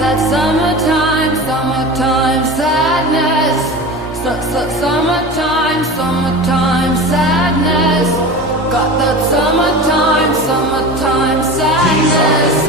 that summertime, summertime sadness. Summertime, summertime sadness. Got that summertime, summertime sadness.